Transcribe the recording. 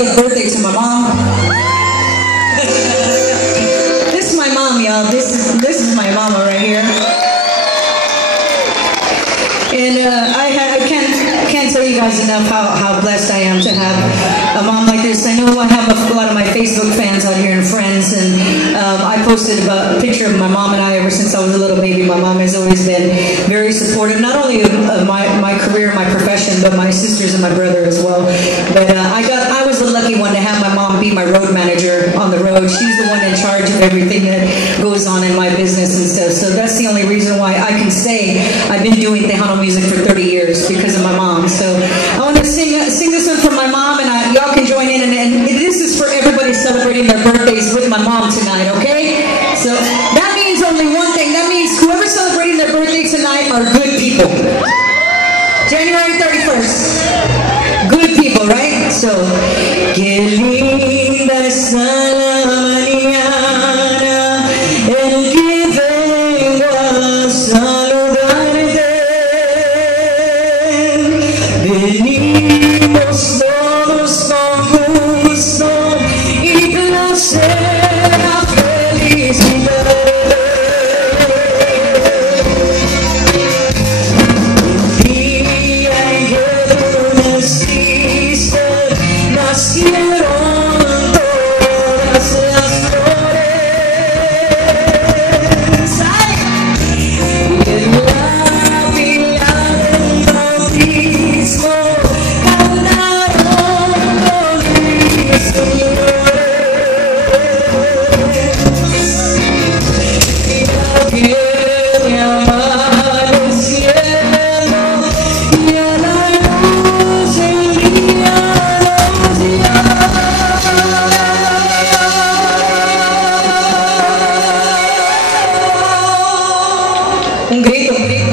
30th birthday to my mom. This is my mom, y'all. This is my mama right here. And I can't tell you guys enough how blessed I am to have a mom like this. I know I have a lot of my Facebook fans out here and friends, and I posted a picture of my mom and I ever since I was a little baby. My mom has always been very supportive, not only of my career, my profession, but my sisters and my brother as well. But I was the lucky one to have my mom be my road manager on the road. She's the one in charge of everything that goes on in my business and stuff. So that's the only reason why I can say I've been doing Tejano music for 30 years because of my mom. So I want to sing this one for my mom, and y'all can join in. And this is for everybody celebrating their birthdays with my mom tonight, okay? So that means only one thing. That means whoever's celebrating their birthday tonight are good people. January 31st. Good people, right? So, qué linda es la mañana en que vengo a saludarte. Venimos todos con gusto y placer a felicitar. Un grito, un grito.